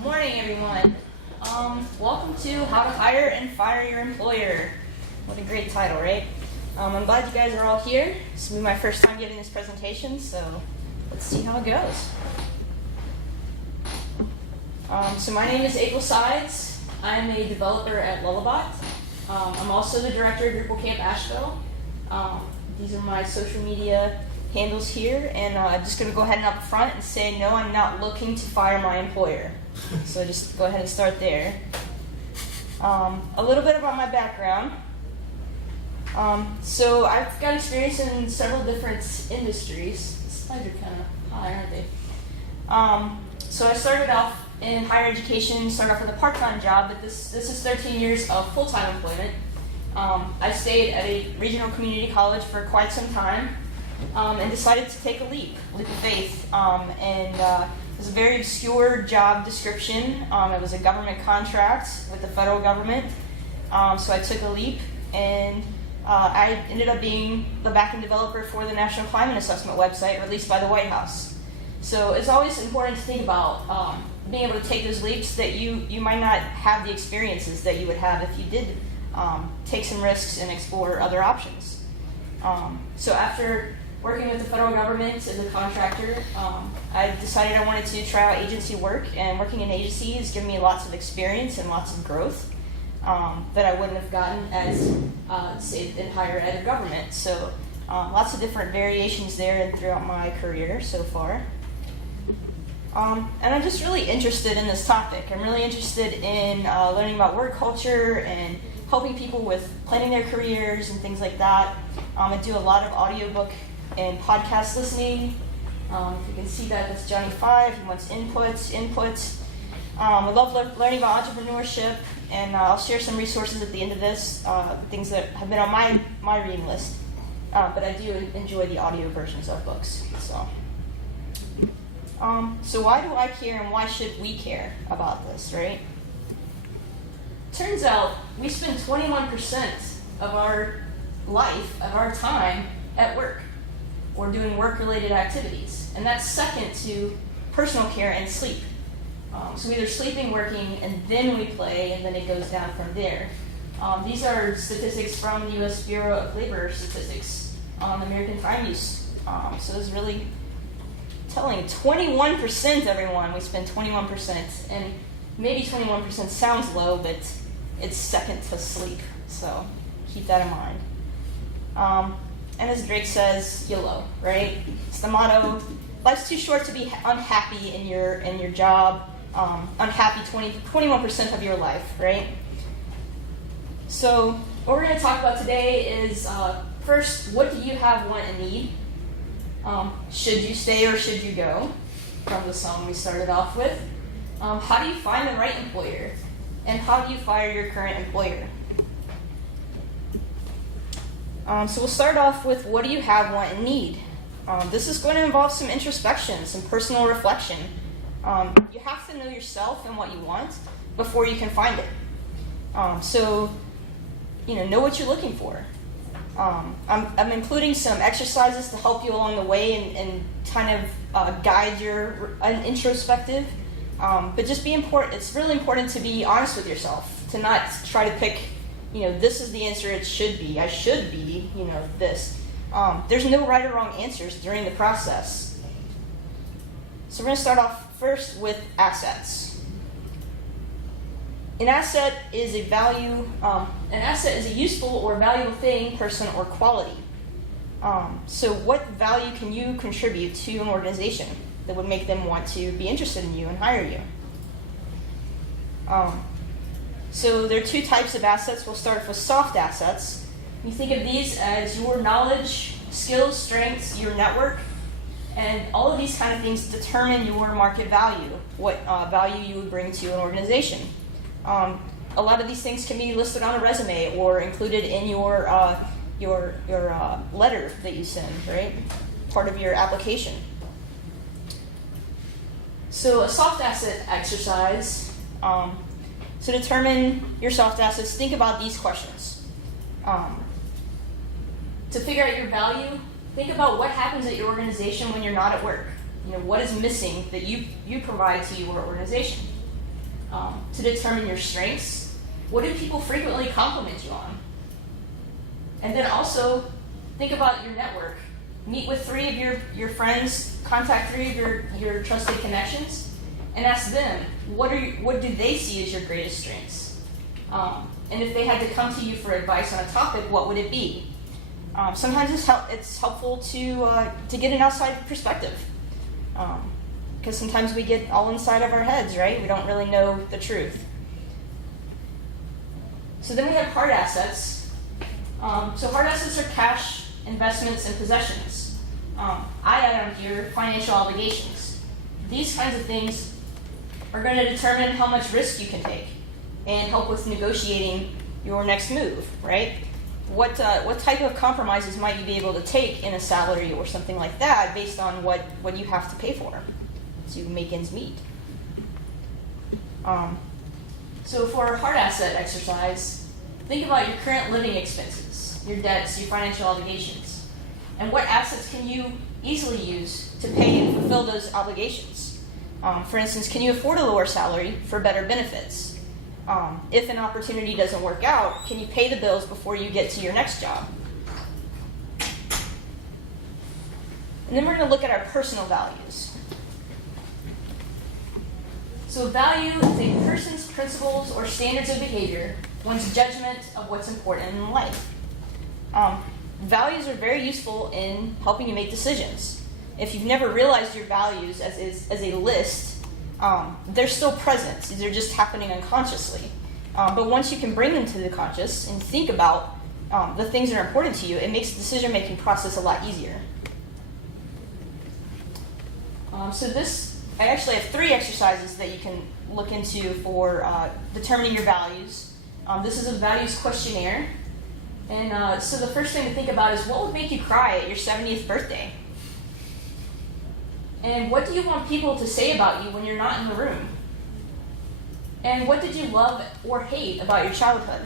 Good morning, everyone. Welcome to How to Hire and Fire Your Employer. What a great title, right? I'm glad you guys are all here. This will be my first time giving this presentation, so let's see how it goes. So my name is Abz Sides. I'm a developer at Lullabot. I'm also the director of Drupalcamp Asheville. These are my social media handles here, and I'm just going to go ahead and up front and say, no, I'm not looking to fire my employer. So just go ahead and start there. A little bit about my background. So I've got experience in several different industries. These slides are kind of high, aren't they? So I started off in higher education, started off with a part-time job, but this is 13 years of full-time employment. I stayed at a regional community college for quite some time. And decided to take a leap of faith. It was a very obscure job description. It was a government contract with the federal government. So I took a leap, and I ended up being the backend developer for the National Climate Assessment website released by the White House. So it's always important to think about being able to take those leaps that you might not have the experiences that you would have if you did take some risks and explore other options. So after working with the federal government as a contractor, I decided I wanted to try out agency work, and working in agency has given me lots of experience and lots of growth that I wouldn't have gotten as, say, in higher ed or government. So lots of different variations there and throughout my career so far. And I'm just really interested in this topic. I'm really interested in learning about work culture and helping people with planning their careers and things like that. I do a lot of audiobook and podcast listening. If you can see that's Johnny 5. He wants inputs. I love learning about entrepreneurship, and I'll share some resources at the end of this, things that have been on my reading list. But I do enjoy the audio versions of books. So why do I care, and why should we care about this, right? Turns out we spend 21% of our life, of our time, at work or doing work-related activities. And that's second to personal care and sleep. So either sleeping, working, and then we play, and then it goes down from there. These are statistics from the U.S. Bureau of Labor Statistics on American time use. So it's really telling. 21%, everyone, we spend 21%. And maybe 21% sounds low, but it's second to sleep. So keep that in mind. And as Drake says, YOLO, right? It's the motto. Life's too short to be unhappy in your job. Unhappy 21% of your life, right? So what we're going to talk about today is, first, what do you have, want, and need? Should you stay or should you go? From the song we started off with. How do you find the right employer? And how do you fire your current employer? So we'll start off with, what do you have, want, and need? This is going to involve some introspection, some personal reflection. You have to know yourself and what you want before you can find it. So, know what you're looking for. I'm including some exercises to help you along the way and kind of guide your introspective. But just it's really important to be honest with yourself, to not try to pick, this is the answer it should be. I should be, this. There's no right or wrong answers during the process. So we're going to start off first with assets. An asset is a useful or valuable thing, person, or quality. So what value can you contribute to an organization that would make them want to be interested in you and hire you? So there are two types of assets. We'll start with soft assets. You think of these as your knowledge, skills, strengths, your network, and all of these kind of things determine your market value, what value you would bring to an organization. A lot of these things can be listed on a resume or included in your letter that you send, right? Part of your application. So a soft asset exercise. To determine your soft assets, think about these questions. To figure out your value, think about what happens at your organization when you're not at work. What is missing that you provide to your organization. To determine your strengths, what do people frequently compliment you on? And then also, think about your network. Meet with 3 of your friends, contact 3 of your trusted connections, and ask them, what do they see as your greatest strengths? And if they had to come to you for advice on a topic, what would it be? Sometimes it's helpful to get an outside perspective, because sometimes we get all inside of our heads, right? We don't really know the truth. So then we have hard assets. So hard assets are cash, investments, and possessions. I add on here financial obligations. These kinds of things are going to determine how much risk you can take and help with negotiating your next move, right? What type of compromises might you be able to take in a salary or something like that based on what you have to pay for to make ends meet? So for a hard asset exercise, think about your current living expenses, your debts, your financial obligations, and what assets can you easily use to pay and fulfill those obligations. For instance, can you afford a lower salary for better benefits? If an opportunity doesn't work out, can you pay the bills before you get to your next job? And then we're going to look at our personal values. So value is a person's principles or standards of behavior, one's judgment of what's important in life. Values are very useful in helping you make decisions. If you've never realized your values as a list, they're still present. They're just happening unconsciously. But once you can bring them to the conscious and think about the things that are important to you, it makes the decision-making process a lot easier. I actually have 3 exercises that you can look into for determining your values. This is a values questionnaire. And so the first thing to think about is, what would make you cry at your 70th birthday? And what do you want people to say about you when you're not in the room? And what did you love or hate about your childhood?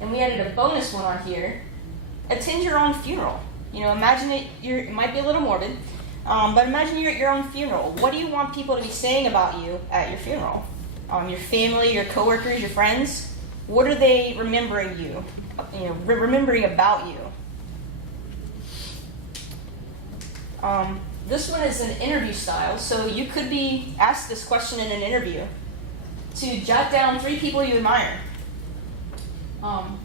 And we added a bonus one on here. Attend your own funeral. Imagine it might be a little morbid, but imagine you're at your own funeral. What do you want people to be saying about you at your funeral? Your family, your coworkers, your friends? What are they remembering remembering about you? This one is an interview style, so you could be asked this question in an interview. To jot down 3 people you admire.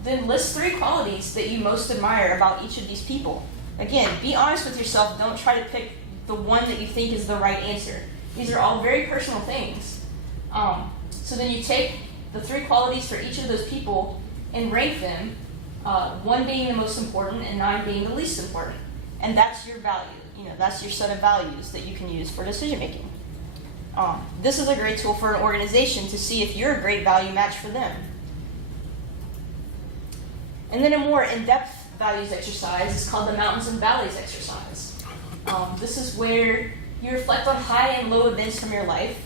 Then list 3 qualities that you most admire about each of these people. Again, be honest with yourself. Don't try to pick the one that you think is the right answer. These are all very personal things. So then you take the 3 qualities for each of those people and rank them, 1 being the most important and 9 being the least important. And that's your value. That's your set of values that you can use for decision making. This is a great tool for an organization to see if you're a great value match for them. And then a more in-depth values exercise is called the Mountains and Valleys exercise. This is where you reflect on high and low events from your life,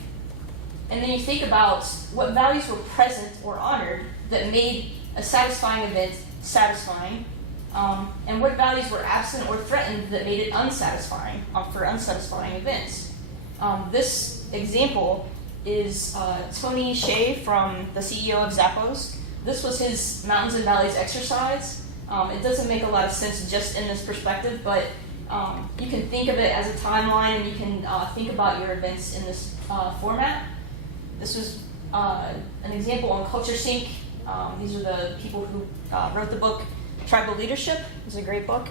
and then you think about what values were present or honored that made a satisfying event satisfying, and what values were absent or threatened that made it unsatisfying for unsatisfying events. This example is Tony Hsieh, from the CEO of Zappos. This was his Mountains and Valleys exercise. It doesn't make a lot of sense just in this perspective, but you can think of it as a timeline, and you can think about your events in this format. This was an example on Culture Sync. These are the people who wrote the book Tribal Leadership. It's a great book.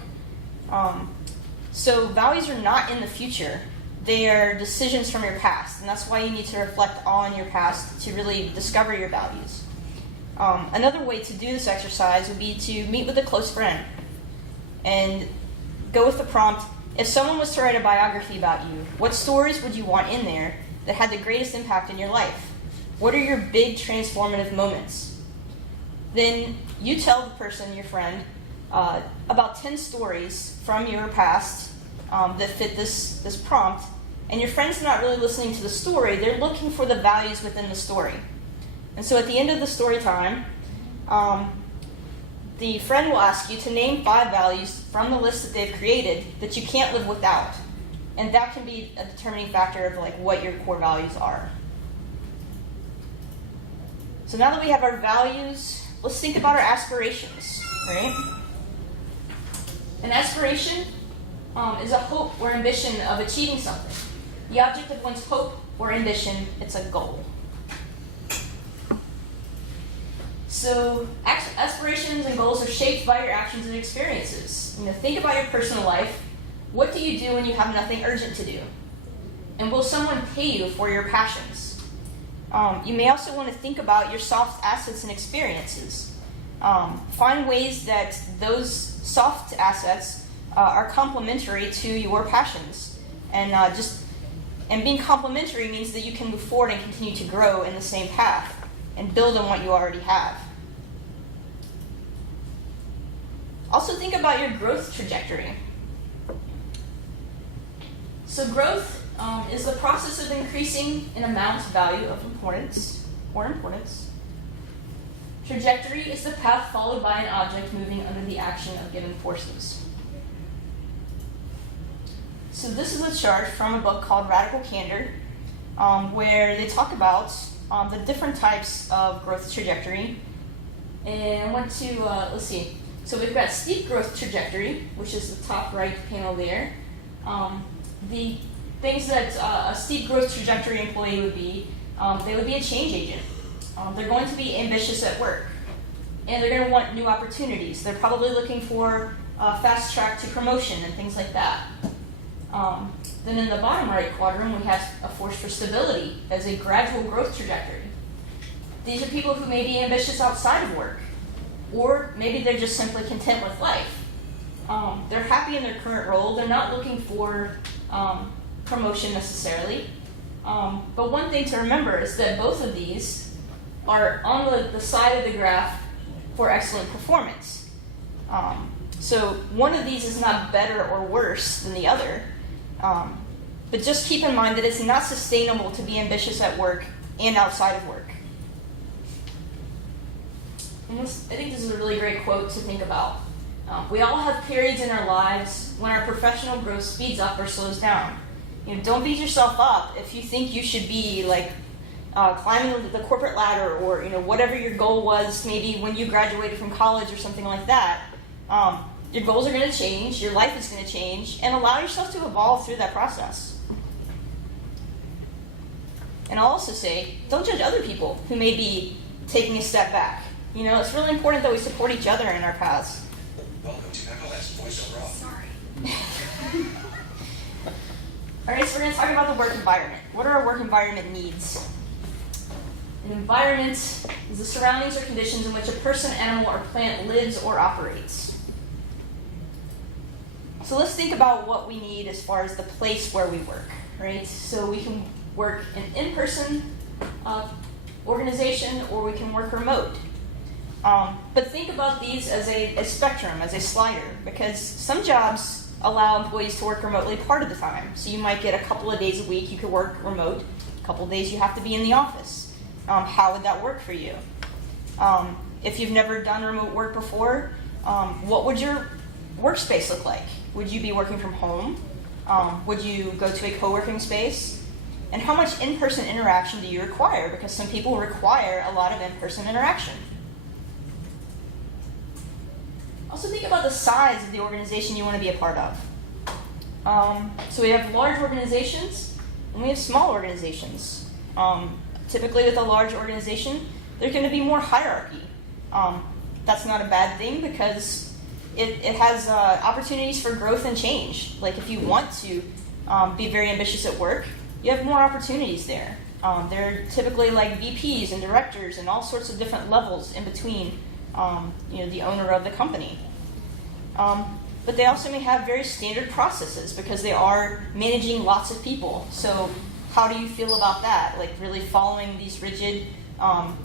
So values are not in the future. They are decisions from your past, and that's why you need to reflect on your past to really discover your values. Another way to do this exercise would be to meet with a close friend and go with the prompt, if someone was to write a biography about you, what stories would you want in there that had the greatest impact in your life? What are your big transformative moments? Then you tell the person, your friend, about 10 stories from your past that fit this prompt, and your friend's not really listening to the story, they're looking for the values within the story. And so at the end of the story time, the friend will ask you to name 5 values from the list that they've created that you can't live without. And that can be a determining factor of what your core values are. So now that we have our values, let's think about our aspirations, right? An aspiration is a hope or ambition of achieving something. The object of one's hope or ambition, it's a goal. So aspirations and goals are shaped by your actions and experiences. Think about your personal life. What do you do when you have nothing urgent to do? And will someone pay you for your passions? You may also want to think about your soft assets and experiences. Find ways that those soft assets are complementary to your passions. And being complementary means that you can move forward and continue to grow in the same path and build on what you already have. Also think about your growth trajectory. So growth is the process of increasing an amount, value of importance. Trajectory is the path followed by an object moving under the action of given forces. So this is a chart from a book called Radical Candor, where they talk about the different types of growth trajectory. And I want to, let's see. So we've got steep growth trajectory, which is the top right panel there. The things that a steep growth trajectory employee would be, they would be a change agent. They're going to be ambitious at work, and they're going to want new opportunities. They're probably looking for a fast track to promotion and things like that. Then in the bottom right quadrant, we have a force for stability as a gradual growth trajectory. These are people who may be ambitious outside of work, or maybe they're just simply content with life. They're happy in their current role. They're not looking for promotion necessarily. But one thing to remember is that both of these are on the side of the graph for excellent performance. So one of these is not better or worse than the other. But just keep in mind that it's not sustainable to be ambitious at work and outside of work. And I think this is a really great quote to think about. We all have periods in our lives when our professional growth speeds up or slows down. Don't beat yourself up if you think you should be climbing the corporate ladder, or whatever your goal was maybe when you graduated from college or something like that. Your goals are going to change, your life is going to change, and allow yourself to evolve through that process. And I'll also say, don't judge other people who may be taking a step back. It's really important that we support each other in our paths. Welcome to MLS VoiceOver Off. Sorry. All right, so we're going to talk about the work environment. What are our work environment needs? An environment is the surroundings or conditions in which a person, animal, or plant lives or operates. So let's think about what we need as far as the place where we work, right? So we can work in person organization, or we can work remote. But think about these as a spectrum, as a slider, because some jobs allow employees to work remotely part of the time. So you might get a couple of days a week you could work remote, a couple of days you have to be in the office. How would that work for you? If you've never done remote work before, what would your workspace look like? Would you be working from home? Would you go to a co-working space? And how much in-person interaction do you require? Because some people require a lot of in-person interaction. Also think about the size of the organization you want to be a part of. So we have large organizations and we have small organizations. Typically with a large organization, there's going to be more hierarchy. That's not a bad thing because it has opportunities for growth and change. Like if you want to be very ambitious at work, you have more opportunities there. They're typically like VPs and directors and all sorts of different levels in between the owner of the company. But they also may have very standard processes because they are managing lots of people. So how do you feel about that? Like really following these rigid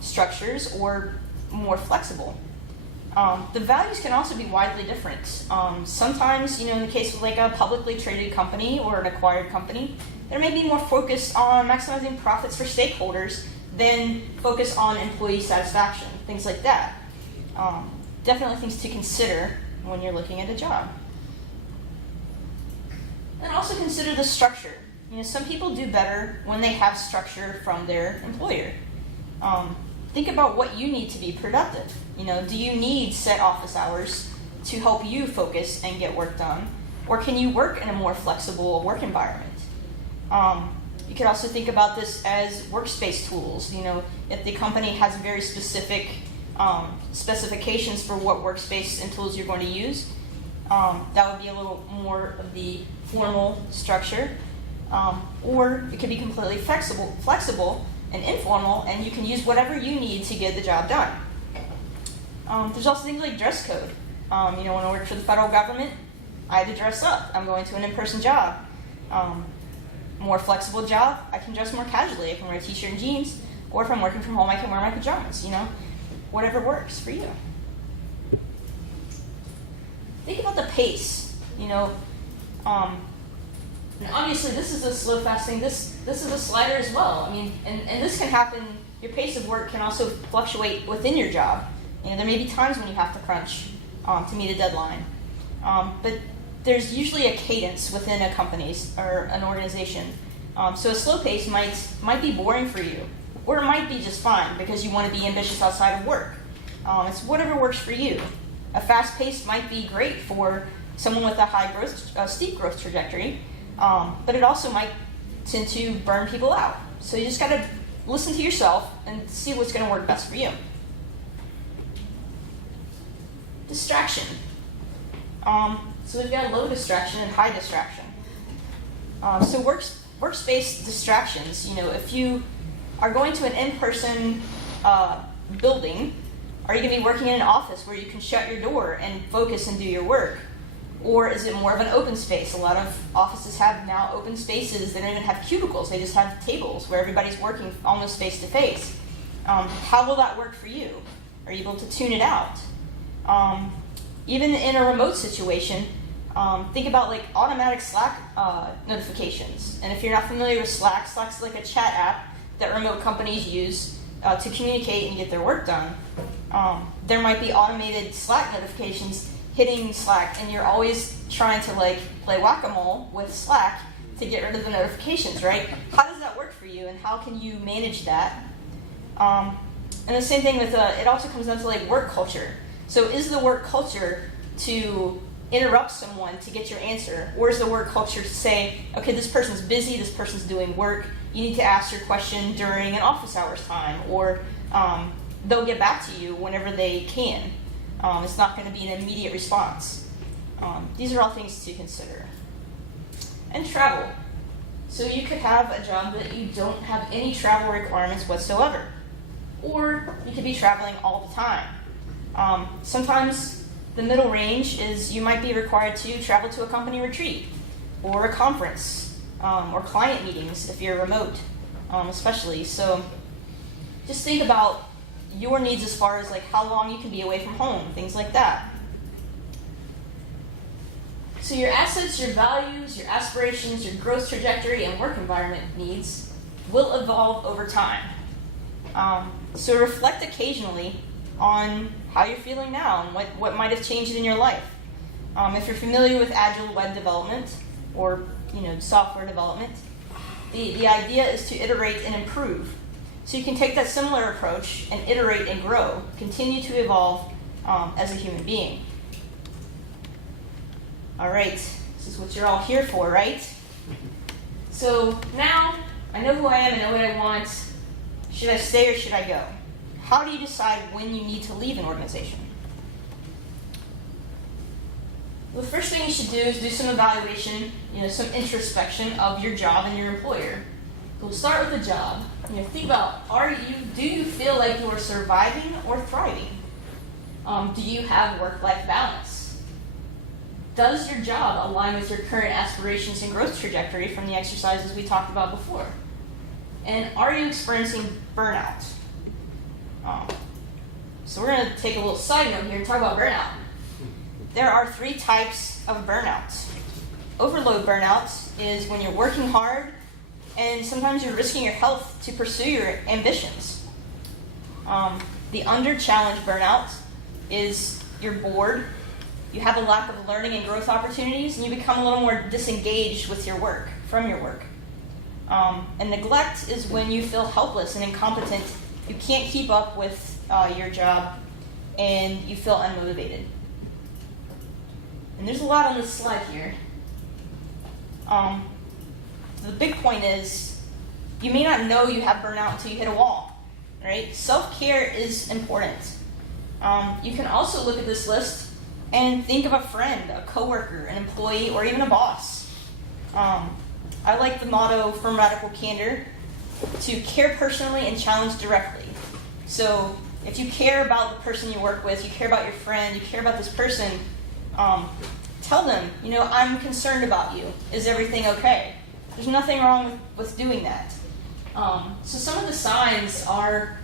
structures or more flexible? The values can also be widely different. Sometimes, in the case of like a publicly traded company or an acquired company, there may be more focus on maximizing profits for stakeholders than focus on employee satisfaction, things like that. Definitely things to consider when you're looking at a job. And also consider the structure. Some people do better when they have structure from their employer. think about what you need to be productive. Do you need set office hours to help you focus and get work done? Or can you work in a more flexible work environment? You could also think about this as workspace tools. If the company has very specific specifications for what workspace and tools you're going to use, that would be a little more of the formal structure. Or it could be completely flexible and informal, and you can use whatever you need to get the job done. There's also things like dress code. When I worked for the federal government, I had to dress up. I'm going to an in-person job. More flexible job, I can dress more casually. I can wear a t-shirt and jeans, or if I'm working from home, I can wear my pajamas, whatever works for you. Think about the pace, and obviously this is a slow fast thing. This is a slider as well. And this can happen, your pace of work can also fluctuate within your job. There may be times when you have to crunch to meet a deadline. But there's usually a cadence within a company or an organization. So a slow pace might be boring for you, or it might be just fine because you want to be ambitious outside of work. It's whatever works for you. A fast pace might be great for someone with a high growth, steep growth trajectory, but it also might tend to burn people out. So you just got to listen to yourself and see what's going to work best for you. Distraction. So we've got low distraction and high distraction. So workspace distractions, if you are going to an in-person building, are you going to be working in an office where you can shut your door and focus and do your work? Or is it more of an open space? A lot of offices have now open spaces. They don't even have cubicles. They just have tables where everybody's working almost face-to-face. How will that work for you? Are you able to tune it out? Even in a remote situation, think about like automatic Slack notifications. And if you're not familiar with Slack, Slack's like a chat app that remote companies use to communicate and get their work done. There might be automated Slack notifications hitting Slack, and you're always trying to like play whack-a-mole with Slack to get rid of the notifications, right? How does that work for you, and how can you manage that? And the same thing with it also comes down to like work culture. So is the work culture to interrupt someone to get your answer, or is the work culture to say, okay, this person's busy, this person's doing work, you need to ask your question during an office hours time, or they'll get back to you whenever they can. It's not going to be an immediate response. These are all things to consider. And travel. So you could have a job that you don't have any travel requirements whatsoever, or you could be traveling all the time. Sometimes the middle range is you might be required to travel to a company retreat, or a conference, or client meetings if you're remote, especially. So just think about your needs as far as like how long you can be away from home, things like that. So your assets, your values, your aspirations, your growth trajectory, and work environment needs will evolve over time. So reflect occasionally on how you're feeling now and what might have changed in your life. If you're familiar with agile web development or software development, the idea is to iterate and improve. So you can take that similar approach and iterate and grow, continue to evolve as a human being. All right, this is what you're all here for, right? So now I know who I am, I know what I want. Should I stay or should I go? How do you decide when you need to leave an organization? Well, the first thing you should do is do some evaluation, some introspection of your job and your employer. We'll start with the job. Think about, do you feel like you are surviving or thriving? Do you have work-life balance? Does your job align with your current aspirations and growth trajectory from the exercises we talked about before? And are you experiencing burnout? So we're going to take a little side note here and talk about burnout. There are 3 types of burnout. Overload burnout is when you're working hard and sometimes you're risking your health to pursue your ambitions. The under-challenge burnout is you're bored, you have a lack of learning and growth opportunities, and you become a little more disengaged with your work, from your work. And neglect is when you feel helpless and incompetent you can't keep up with your job, and you feel unmotivated. And there's a lot on this slide here. The big point is, you may not know you have burnout until you hit a wall, right? Self-care is important. You can also look at this list and think of a friend, a coworker, an employee, or even a boss. I like the motto from Radical Candor, to care personally and challenge directly. So if you care about the person you work with, you care about your friend, you care about this person, tell them, I'm concerned about you. Is everything okay? There's nothing wrong with doing that. So some of the signs are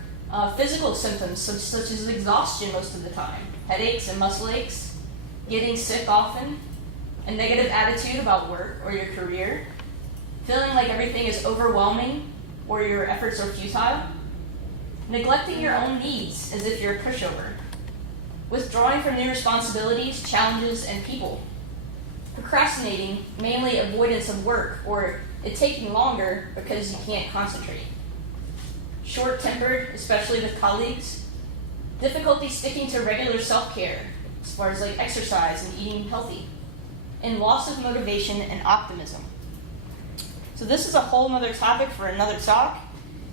physical symptoms, such as exhaustion most of the time, headaches and muscle aches, getting sick often, a negative attitude about work or your career, feeling like everything is overwhelming or your efforts are futile, neglecting your own needs as if you're a pushover, withdrawing from new responsibilities, challenges, and people, procrastinating, mainly avoidance of work or it taking longer because you can't concentrate, short-tempered, especially with colleagues, difficulty sticking to regular self-care as far as like exercise and eating healthy, and loss of motivation and optimism. So this is a whole other topic for another talk,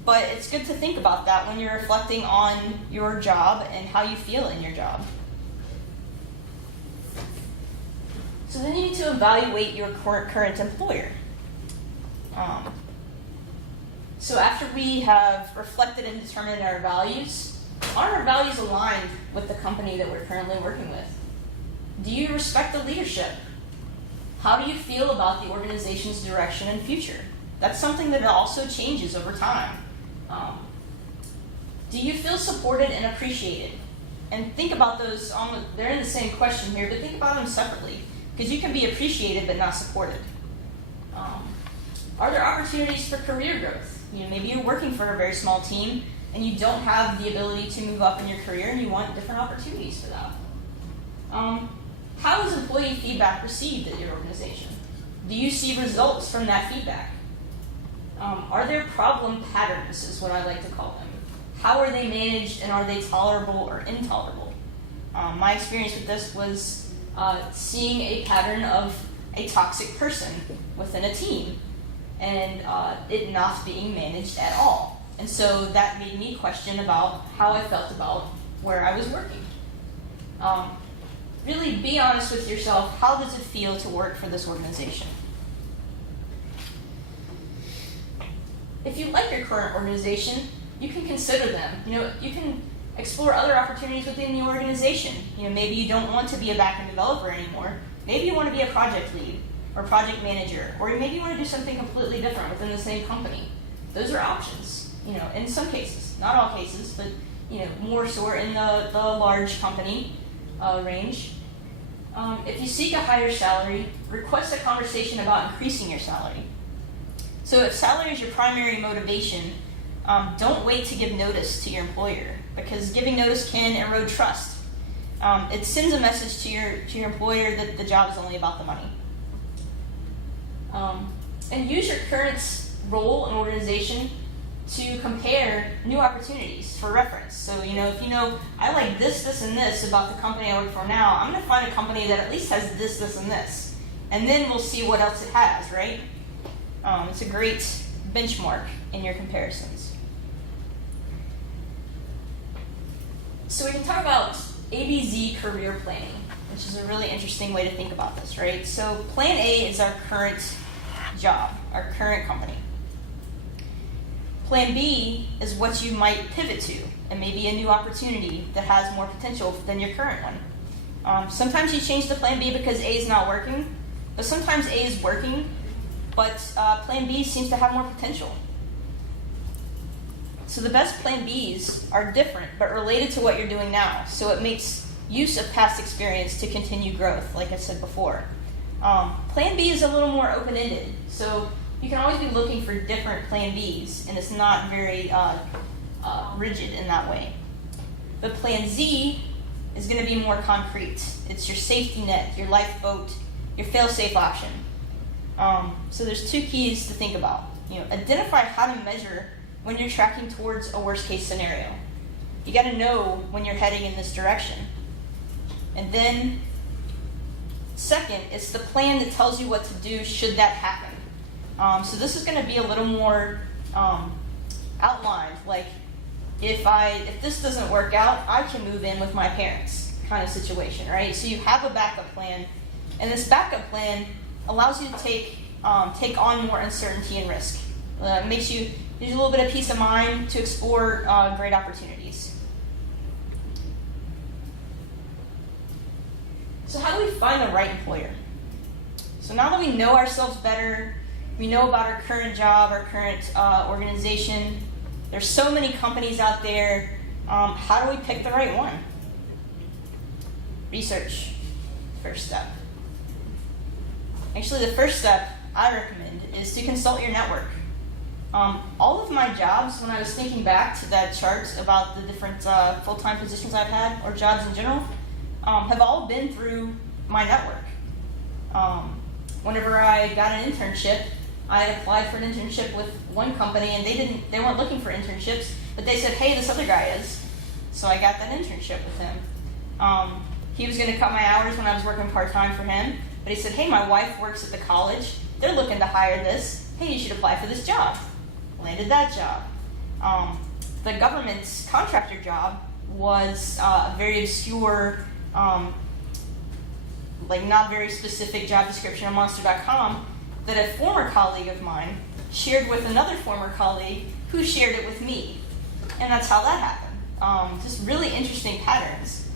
but it's good to think about that when you're reflecting on your job and how you feel in your job. So then you need to evaluate your current employer. So after we have reflected and determined our values, are our values aligned with the company that we're currently working with? Do you respect the leadership? How do you feel about the organization's direction and future? That's something that also changes over time. Do you feel supported and appreciated? And think about those, they're in the same question here, but think about them separately, because you can be appreciated but not supported. Are there opportunities for career growth? Maybe you're working for a very small team and you don't have the ability to move up in your career and you want different opportunities for that. How is employee feedback received at your organization? Do you see results from that feedback? Are there problem patterns, is what I like to call them. How are they managed, and are they tolerable or intolerable? My experience with this was seeing a pattern of a toxic person within a team and it not being managed at all. And so that made me question about how I felt about where I was working. Really be honest with yourself. How does it feel to work for this organization? If you like your current organization, you can consider them. You can explore other opportunities within the organization. Maybe you don't want to be a backend developer anymore. Maybe you want to be a project lead or project manager, or maybe you want to do something completely different within the same company. Those are options. In some cases, not all cases, but more so in the large company range. If you seek a higher salary, request a conversation about increasing your salary. So if salary is your primary motivation, don't wait to give notice to your employer, because giving notice can erode trust. It sends a message to your employer that the job is only about the money. And use your current role and organization to compare new opportunities for reference. So, if I like this, and this about the company I work for now, I'm going to find a company that at least has this, and this. And then we'll see what else it has, right? It's a great benchmark in your comparisons. So we can talk about Abz Career Planning, which is a really interesting way to think about this, right? So Plan A is our current job, our current company. Plan B is what you might pivot to, and maybe a new opportunity that has more potential than your current one. Sometimes you change to Plan B because A is not working, but sometimes A is working, but Plan B seems to have more potential. So the best Plan Bs are different, but related to what you're doing now, so it makes use of past experience to continue growth, like I said before. Plan B is a little more open-ended, so you can always be looking for different Plan Bs, and it's not very rigid in that way. But Plan Z is going to be more concrete. It's your safety net, your lifeboat, your fail-safe option. So there's two keys to think about. Identify how to measure when you're tracking towards a worst case scenario. You got to know when you're heading in this direction. And then, second, it's the plan that tells you what to do should that happen. So this is going to be a little more outlined. Like, if this doesn't work out, I can move in with my parents kind of situation, right? So you have a backup plan, and this backup plan allows you to take on more uncertainty and risk. Gives you a little bit of peace of mind to explore great opportunities. So how do we find the right employer? So now that we know ourselves better, we know about our current job, our current organization, there's so many companies out there, how do we pick the right one? Research, first step. Actually, the first step I recommend is to consult your network. All of my jobs, when I was thinking back to that chart about the different full-time positions I've had, or jobs in general, have all been through my network. Whenever I got an internship, I had applied for an internship with one company, and they weren't looking for internships, but they said, hey, this other guy is. So I got that internship with him. He was going to cut my hours when I was working part-time for him, but he said, hey, my wife works at the college. They're looking to hire this. Hey, you should apply for this job. Landed that job. The government's contractor job was a very obscure, not very specific job description on Monster.com that a former colleague of mine shared with another former colleague who shared it with me. And that's how that happened. Just really interesting patterns.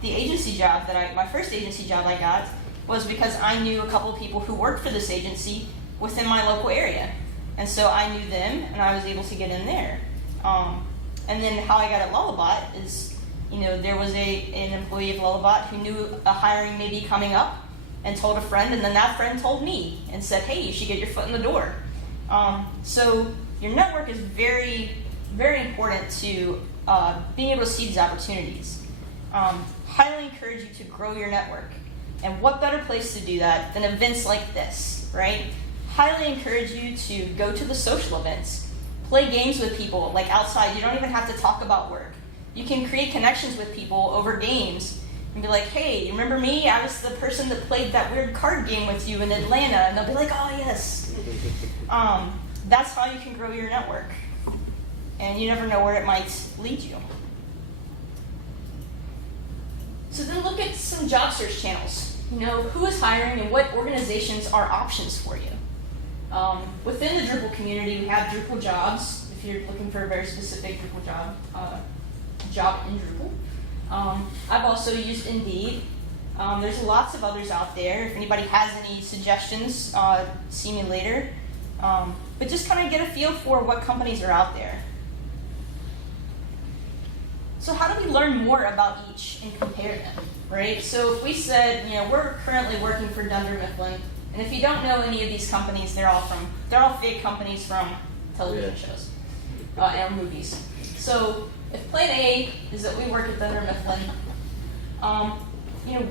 The agency job my first agency job I got was because I knew a couple of people who worked for this agency within my local area. And so I knew them, and I was able to get in there. And then how I got at Lullabot is, there was an employee of Lullabot who knew a hiring may be coming up and told a friend, and then that friend told me and said, hey, you should get your foot in the door. So your network is very, very important to being able to see these opportunities. Highly encourage you to grow your network. And what better place to do that than events like this, right? Highly encourage you to go to the social events. Play games with people, like outside. You don't even have to talk about work. You can create connections with people over games and be like, hey, you remember me? I was the person that played that weird card game with you in Atlanta. And they'll be like, oh, yes. That's how you can grow your network. And you never know where it might lead you. So then look at some job search channels. Who is hiring and what organizations are options for you. Within the Drupal community, we have Drupal jobs, if you're looking for a very specific Drupal job in Drupal. I've also used Indeed. There's lots of others out there. If anybody has any suggestions, see me later. But just kind of get a feel for what companies are out there. So how do we learn more about each and compare them, right? So if we said, we're currently working for Dunder Mifflin, and if you don't know any of these companies, they're all fake companies from television shows and movies. So if plan A is that we work at Dunder Mifflin,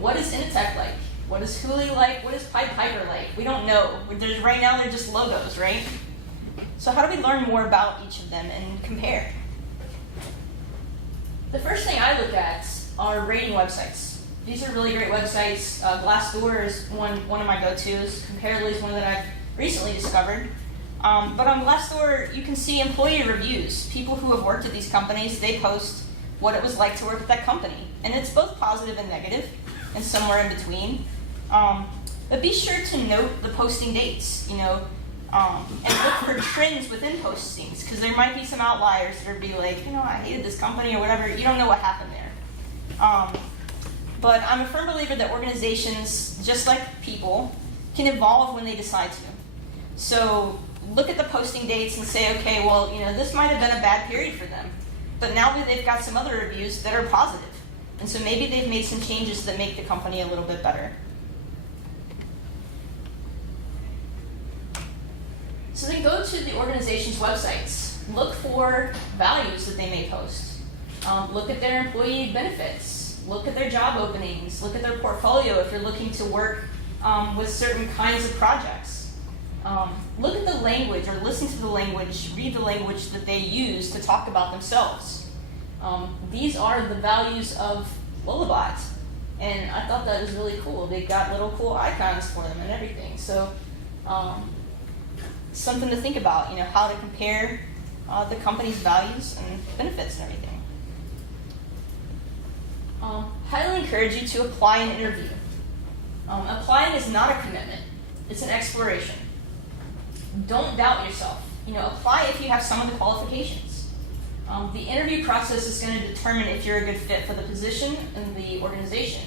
what is Initech like? What is Hooli like? What is Pied Piper like? We don't know. Right now they're just logos, right? So how do we learn more about each of them and compare? The first thing I look at are rating websites. These are really great websites. Glassdoor is one of my go-tos. Comparably is one that I've recently discovered. But on Glassdoor, you can see employee reviews. People who have worked at these companies, they post what it was like to work at that company. And it's both positive and negative, and somewhere in between. But be sure to note the posting dates, and look for trends within postings, because there might be some outliers that are be like, I hated this company or whatever. You don't know what happened there. But I'm a firm believer that organizations, just like people, can evolve when they decide to. So look at the posting dates and say, okay, well, this might have been a bad period for them. But now they've got some other reviews that are positive. And so maybe they've made some changes that make the company a little bit better. So then go to the organization's websites. Look for values that they may post. Look at their employee benefits. Look at their job openings. Look at their portfolio if you're looking to work with certain kinds of projects. Look at the language, or listen to the language, read the language that they use to talk about themselves. These are the values of Lullabot, and I thought that was really cool. They got little cool icons for them and everything. So something to think about, how to compare the company's values and benefits and everything. Highly encourage you to apply and interview. Applying is not a commitment, it's an exploration. Don't doubt yourself. Apply if you have some of the qualifications. The interview process is going to determine if you're a good fit for the position and the organization.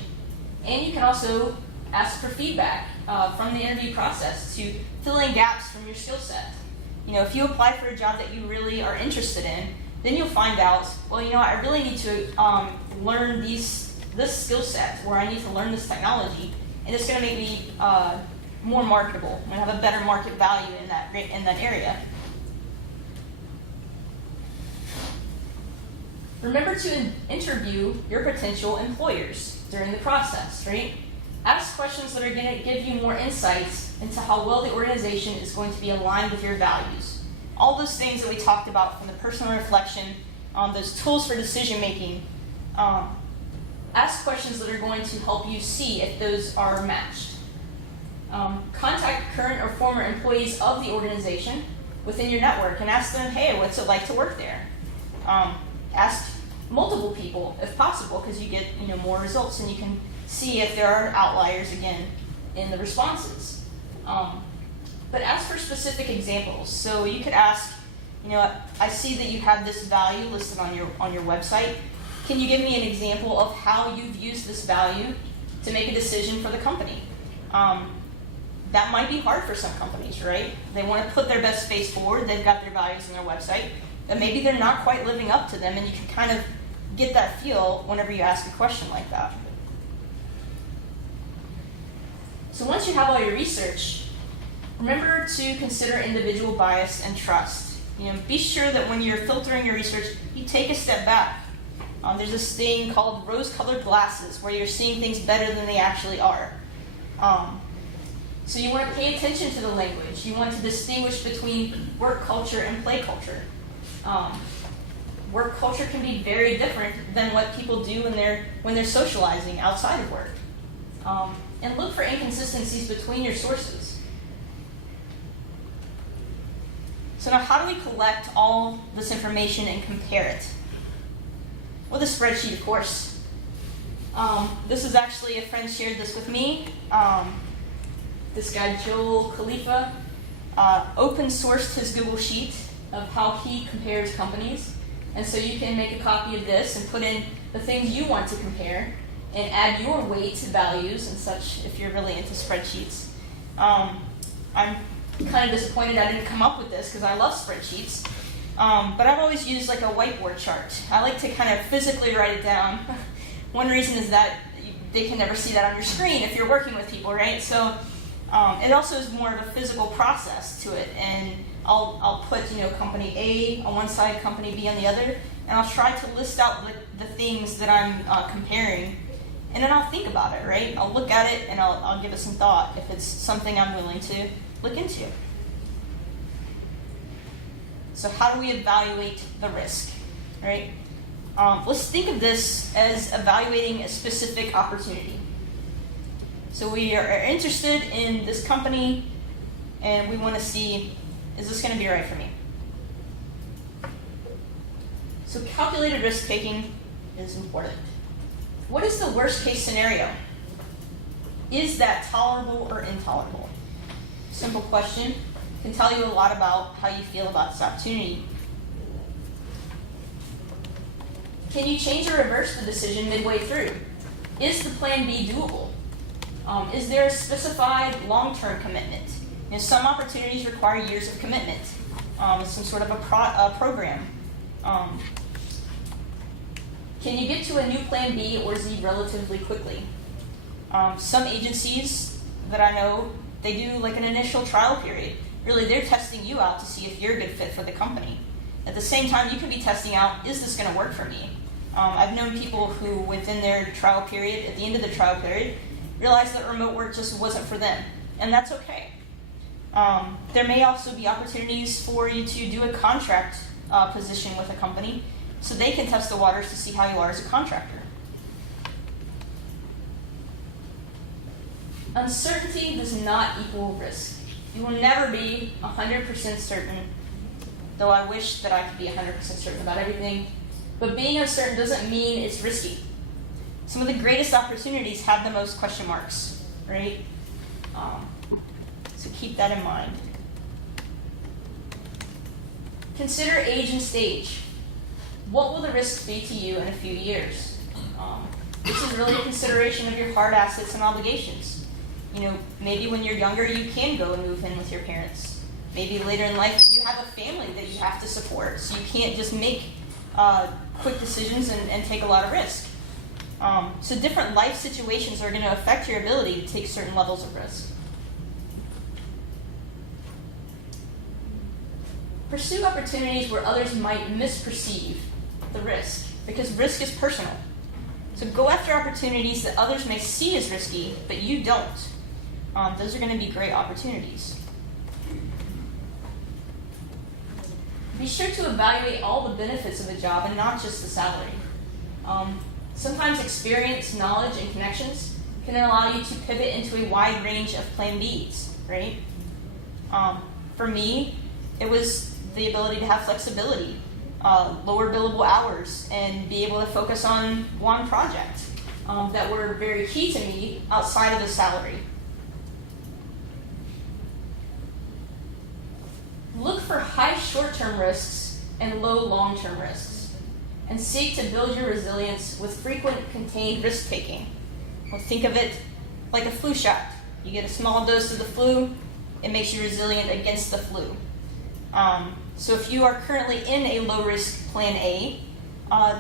And you can also ask for feedback from the interview process to fill in gaps from your skill set. If you apply for a job that you really are interested in, then you'll find out, well, I really need to learn this skill set, or I need to learn this technology, and it's going to make me more marketable. I'm going to have a better market value in that area. Remember to interview your potential employers during the process, right? Ask questions that are going to give you more insights into how well the organization is going to be aligned with your values. All those things that we talked about, from the personal reflection, those tools for decision making. Ask questions that are going to help you see if those are matched. Contact current or former employees of the organization within your network and ask them, hey, what's it like to work there? Ask multiple people if possible, because you get more results and you can see if there are outliers again in the responses. But ask for specific examples. So you could ask, I see that you have this value listed on your website. Can you give me an example of how you've used this value to make a decision for the company? That might be hard for some companies, right? They want to put their best face forward. They've got their values on their website, and maybe they're not quite living up to them, and you can kind of get that feel whenever you ask a question like that. So once you have all your research, remember to consider individual bias and trust. Be sure that when you're filtering your research, you take a step back. There's this thing called rose-colored glasses, where you're seeing things better than they actually are. So you want to pay attention to the language. You want to distinguish between work culture and play culture. Work culture can be very different than what people do when they're socializing outside of work. And look for inconsistencies between your sources. So now, how do we collect all this information and compare it? With a spreadsheet, of course. This is actually, a friend shared this with me. This guy, Joel Khalifa, open sourced his Google Sheet of how he compares companies. And so you can make a copy of this and put in the things you want to compare and add your weight values and such if you're really into spreadsheets. I'm kind of disappointed I didn't come up with this because I love spreadsheets. But I've always used like a whiteboard chart. I like to kind of physically write it down. One reason is that they can never see that on your screen if you're working with people, right? So it also is more of a physical process to it, and I'll put company A on one side, company B on the other, and I'll try to list out the things that I'm comparing, and then I'll think about it, right? I'll look at it and I'll give it some thought if it's something I'm willing to look into. So how do we evaluate the risk, right? Let's think of this as evaluating a specific opportunity. So we are interested in this company, and we want to see, is this going to be right for me? So calculated risk-taking is important. What is the worst-case scenario? Is that tolerable or intolerable? Simple question. Can tell you a lot about how you feel about this opportunity. Can you change or reverse the decision midway through? Is the plan B doable? Is there a specified long-term commitment? Some opportunities require years of commitment, some sort of a program. Can you get to a new plan B or Z relatively quickly? Some agencies that I know, they do like an initial trial period. Really, they're testing you out to see if you're a good fit for the company. At the same time, you can be testing out, is this going to work for me? I've known people who, within their trial period, at the end of the trial period, realized that remote work just wasn't for them, and that's okay. There may also be opportunities for you to do a contract position with a company so they can test the waters to see how you are as a contractor. Uncertainty does not equal risk. You will never be 100% certain, though I wish that I could be 100% certain about everything. But being uncertain doesn't mean it's risky. Some of the greatest opportunities have the most question marks, right? So keep that in mind. Consider age and stage. What will the risks be to you in a few years? This is really a consideration of your hard assets and obligations. You know, maybe when you're younger, you can go and move in with your parents. Maybe later in life, you have a family that you have to support, so you can't just make quick decisions and take a lot of risk. So different life situations are going to affect your ability to take certain levels of risk. Pursue opportunities where others might misperceive the risk, because risk is personal. So go after opportunities that others may see as risky, but you don't. Those are going to be great opportunities. Be sure to evaluate all the benefits of a job and not just the salary. Sometimes experience, knowledge, and connections can allow you to pivot into a wide range of plan Bs, right? For me, it was the ability to have flexibility, lower billable hours, and be able to focus on one project that were very key to me outside of the salary. Look for high short-term risks and low long-term risks, and seek to build your resilience with frequent contained risk-taking. Well, think of it like a flu shot. You get a small dose of the flu, it makes you resilient against the flu. So if you are currently in a low-risk plan A,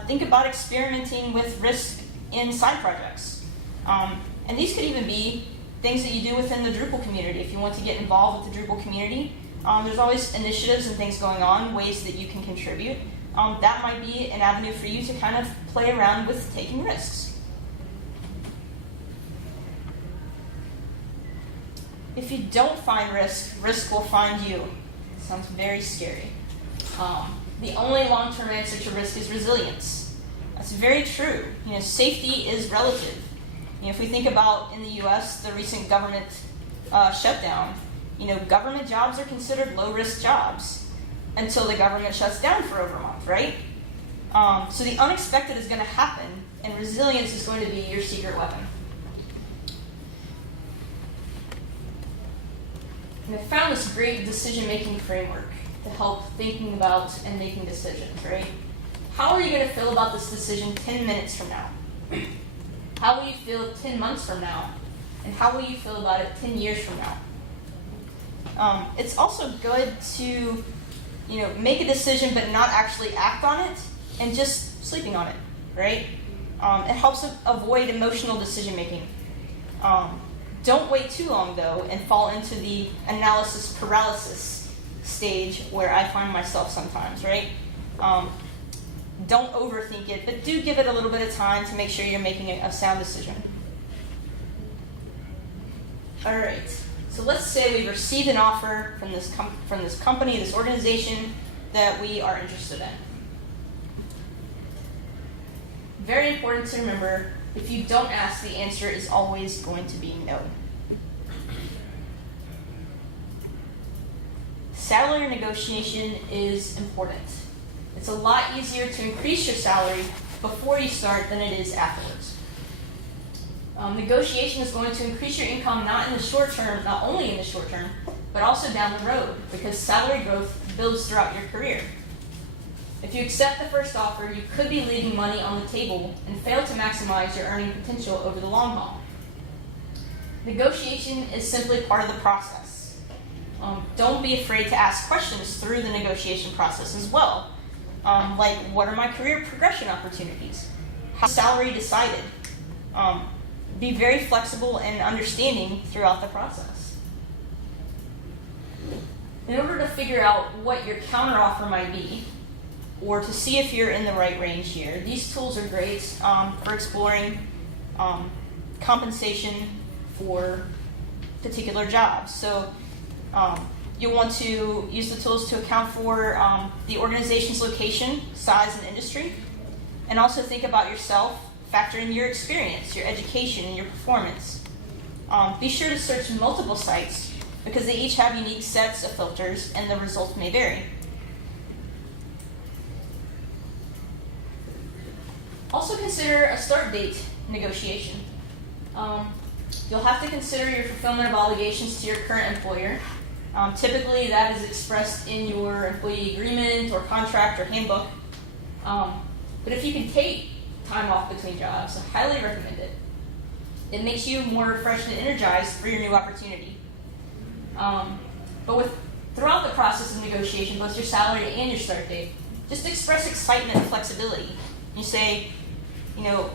think about experimenting with risk in side projects. And these could even be things that you do within the Drupal community. If you want to get involved with the Drupal community, there's always initiatives and things going on, ways that you can contribute. That might be an avenue for you to kind of play around with taking risks. If you don't find risk, risk will find you. Sounds very scary. The only long-term answer to risk is resilience. That's very true. You know, safety is relative. You know, if we think about in the U.S. the recent government shutdown, you know, government jobs are considered low-risk jobs until the government shuts down for over a month, right? So the unexpected is going to happen, and resilience is going to be your secret weapon. And I found this great decision-making framework to help thinking about and making decisions, right? How are you going to feel about this decision 10 minutes from now? How will you feel 10 months from now? And how will you feel about it 10 years from now? It's also good to, you know, make a decision but not actually act on it and just sleeping on it, right? It helps avoid emotional decision-making. Don't wait too long, though, and fall into the analysis paralysis stage where I find myself sometimes, right? Don't overthink it, but do give it a little bit of time to make sure you're making a sound decision. All right, so let's say we've received an offer from this company, this organization that we are interested in. Very important to remember, if you don't ask, the answer is always going to be no. Salary negotiation is important. It's a lot easier to increase your salary before you start than it is afterwards. Negotiation is going to increase your income not in the short term, not only in the short term, but also down the road, because salary growth builds throughout your career. If you accept the first offer, you could be leaving money on the table and fail to maximize your earning potential over the long haul. Negotiation is simply part of the process. Don't be afraid to ask questions through the negotiation process as well. Like, what are my career progression opportunities? How's salary decided? Be very flexible and understanding throughout the process. In order to figure out what your counteroffer might be, or to see if you're in the right range here, these tools are great for exploring compensation for particular jobs. So You'll want to use the tools to account for the organization's location, size, and industry. And also think about yourself, factor in your experience, your education, and your performance. Be sure to search multiple sites because they each have unique sets of filters and the results may vary. Also consider a start date negotiation. You'll have to consider your fulfillment of obligations to your current employer. Typically that is expressed in your employee agreement or contract or handbook. But if you can take time off between jobs, I highly recommend it. It makes you more refreshed and energized for your new opportunity. But throughout the process of negotiation, both your salary and your start date, just express excitement and flexibility. You say,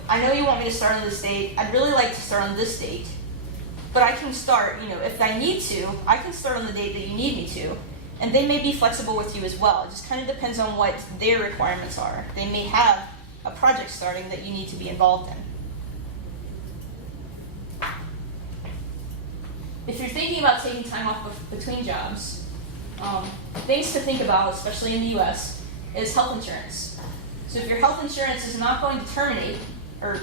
I know you want me to start on this date. I'd really like to start on this date. But I can start, if I need to, I can start on the date that you need me to. And they may be flexible with you as well. It just kind of depends on what their requirements are. They may have a project starting that you need to be involved in. If you're thinking about taking time off between jobs, things to think about, especially in the US, is health insurance. So if your health insurance is not going to terminate, or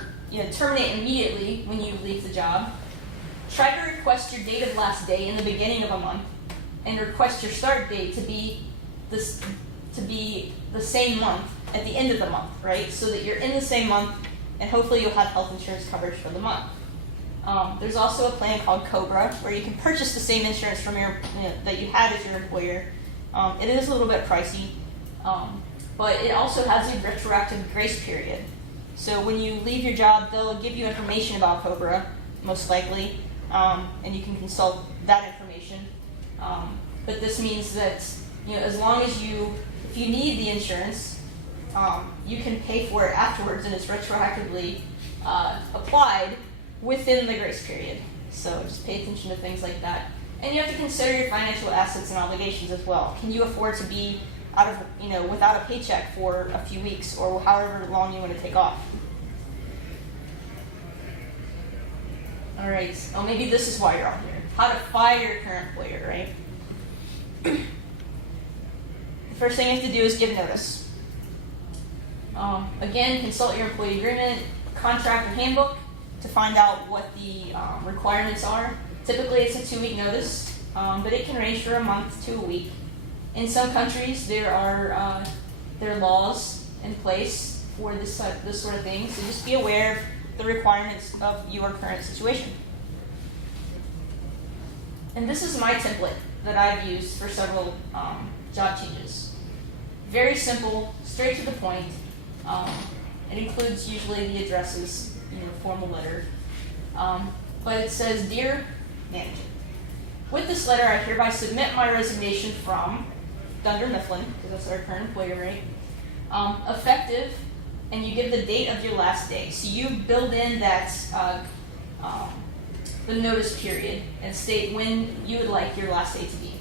terminate immediately when you leave the job, try to request your date of last day in the beginning of a month, and request your start date to be the same month at the end of the month, right? So that you're in the same month, and hopefully you'll have health insurance coverage for the month. There's also a plan called COBRA, where you can purchase the same insurance from that you had as your employer. It is a little bit pricey, but it also has a retroactive grace period. So when you leave your job, they'll give you information about COBRA, most likely, and you can consult that information. But this means that as long as if you need the insurance, you can pay for it afterwards, and it's retroactively applied within the grace period. So just pay attention to things like that. And you have to consider your financial assets and obligations as well. Can you afford to be without a paycheck for a few weeks or however long you want to take off? All right. Oh, maybe this is why you're all here. How to fire your current employer, right? The first thing you have to do is give notice. Again, consult your employee agreement, contract, or handbook to find out what the requirements are. Typically, it's a 2-week notice, but it can range from a month to a week. In some countries, there are laws in place for this sort of thing, so just be aware of the requirements of your current situation. And this is my template that I've used for several job changes. Very simple, straight to the point. It includes usually the addresses, formal letter. But it says, "Dear Manager, with this letter I hereby submit my resignation from Dunder Mifflin," because that's our current employer, right? Effective, and you give the date of your last day. So you build in that the notice period and state when you would like your last day to be.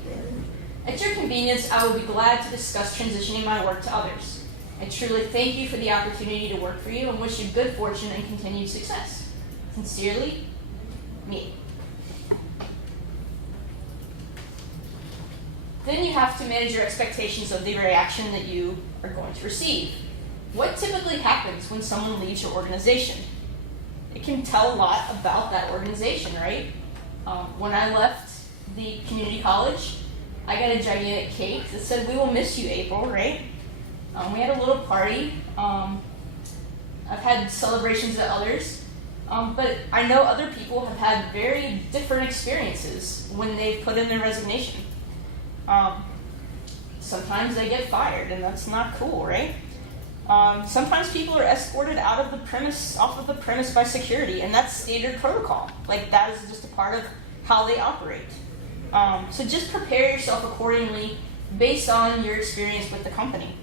At your convenience, I will be glad to discuss transitioning my work to others. I truly thank you for the opportunity to work for you and wish you good fortune and continued success. Sincerely, me. Then you have to manage your expectations of the reaction that you are going to receive. What typically happens when someone leaves your organization? It can tell a lot about that organization, right? When I left the community college, I got a gigantic cake that said, "We will miss you, April," right? We had a little party. I've had celebrations at others, but I know other people have had very different experiences when they've put in their resignation. Sometimes they get fired, and that's not cool, right? Sometimes people are escorted off of the premise by security, and that's standard protocol. That is just a part of how they operate. So just prepare yourself accordingly based on your experience with the company.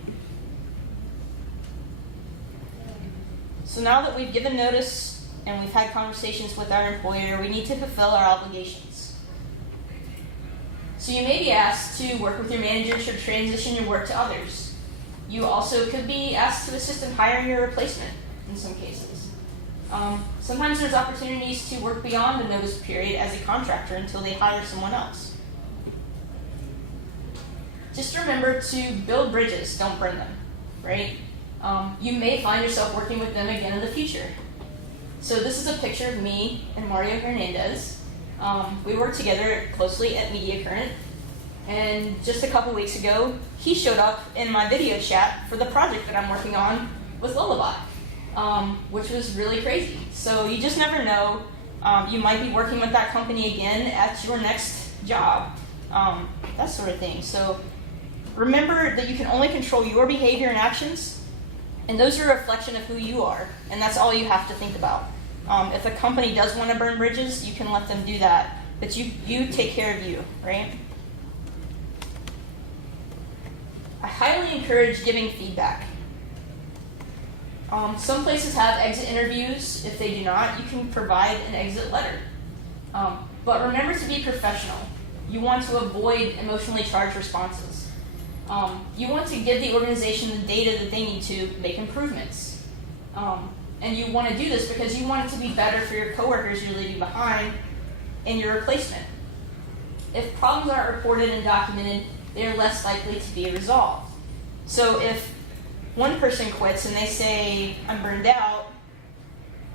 So now that we've given notice and we've had conversations with our employer, we need to fulfill our obligations. So you may be asked to work with your manager to transition your work to others. You also could be asked to assist in hiring your replacement in some cases. Sometimes there's opportunities to work beyond the notice period as a contractor until they hire someone else. just remember to build bridges, don't burn them, right? You may find yourself working with them again in the future. So this is a picture of me and Mario Hernandez. We worked together closely at Media Current, and just a couple weeks ago, he showed up in my video chat for the project that I'm working on with Lullaby, which was really crazy. So you just never know. You might be working with that company again at your next job, that sort of thing. So remember that you can only control your behavior and actions, and those are a reflection of who you are, and that's all you have to think about. If a company does want to burn bridges, you can let them do that, but you take care of you, right? I highly encourage giving feedback. Some places have exit interviews. If they do not, you can provide an exit letter. But remember to be professional. You want to avoid emotionally charged responses. You want to give the organization the data that they need to make improvements. And you want to do this because you want it to be better for your coworkers you're leaving behind and your replacement. If problems aren't reported and documented, they are less likely to be resolved. So if one person quits and they say, I'm burned out,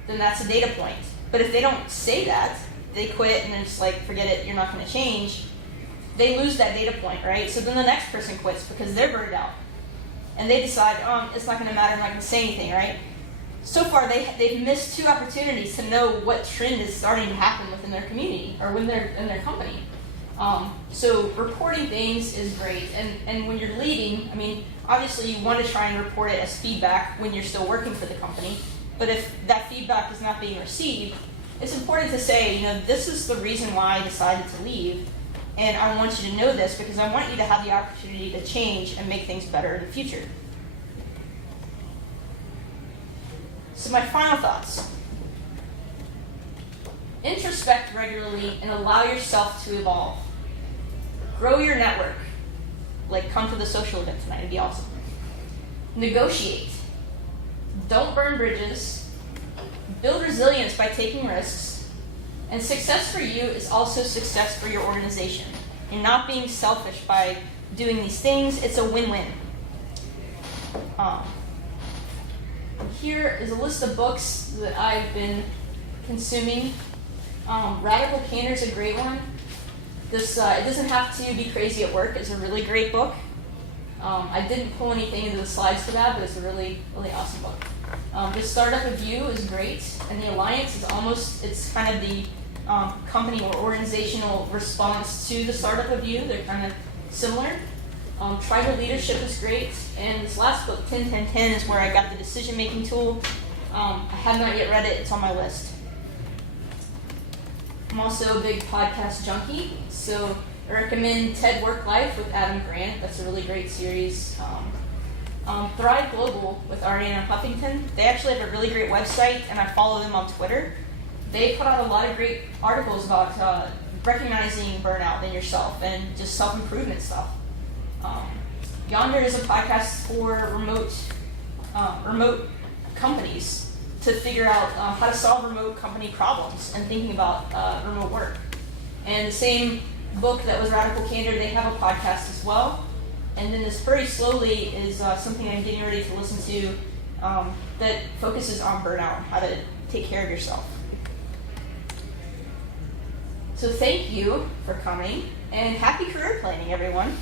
then that's a data point. But if they don't say that, they quit and it's like, forget it, you're not going to change, they lose that data point, right? So then the next person quits because they're burned out. And they decide, it's not going to matter, I'm not going to say anything, right? So far, they've missed 2 opportunities to know what trend is starting to happen within their community or when they're in their company. So reporting things is great, and when you're leading, I mean, obviously you want to try and report it as feedback when you're still working for the company, but if that feedback is not being received, it's important to say, this is the reason why I decided to leave, and I want you to know this because I want you to have the opportunity to change and make things better in the future. So my final thoughts. Introspect regularly and allow yourself to evolve. Grow your network. Like, come to the social event tonight, it'd be awesome. Negotiate. Don't burn bridges. Build resilience by taking risks. And success for you is also success for your organization. You're not being selfish by doing these things. It's a win-win. Here is a list of books that I've been consuming. Radical Candor is a great one. This It Doesn't Have to Be Crazy at Work is a really great book. I didn't pull anything into the slides for that, but it's a really, really awesome book. The Startup Review is great, and the Alliance is it's kind of the company or organizational response to the Startup Review. They're kind of similar. Tribal Leadership is great, and this last book, 10-10-10, is where I got the decision-making tool. I have not yet read it. It's on my list. I'm also a big podcast junkie, so I recommend TED Work Life with Adam Grant. That's a really great series. Thrive Global with Ariana Huffington. They actually have a really great website, and I follow them on Twitter. They put out a lot of great articles about recognizing burnout in yourself and just self-improvement stuff. Yonder is a podcast for remote companies to figure out how to solve remote company problems and thinking about remote work. And the same book that was Radical Candor, they have a podcast as well. And then this Hurry Slowly is something I'm getting ready to listen to that focuses on burnout, how to take care of yourself. So thank you for coming, and happy career planning, everyone.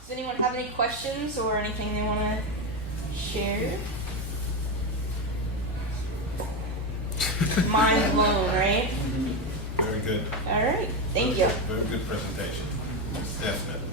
Does anyone have any questions or anything they want to share? Mind blown, right? Very good. All right. Thank you. Very good presentation. Definitely.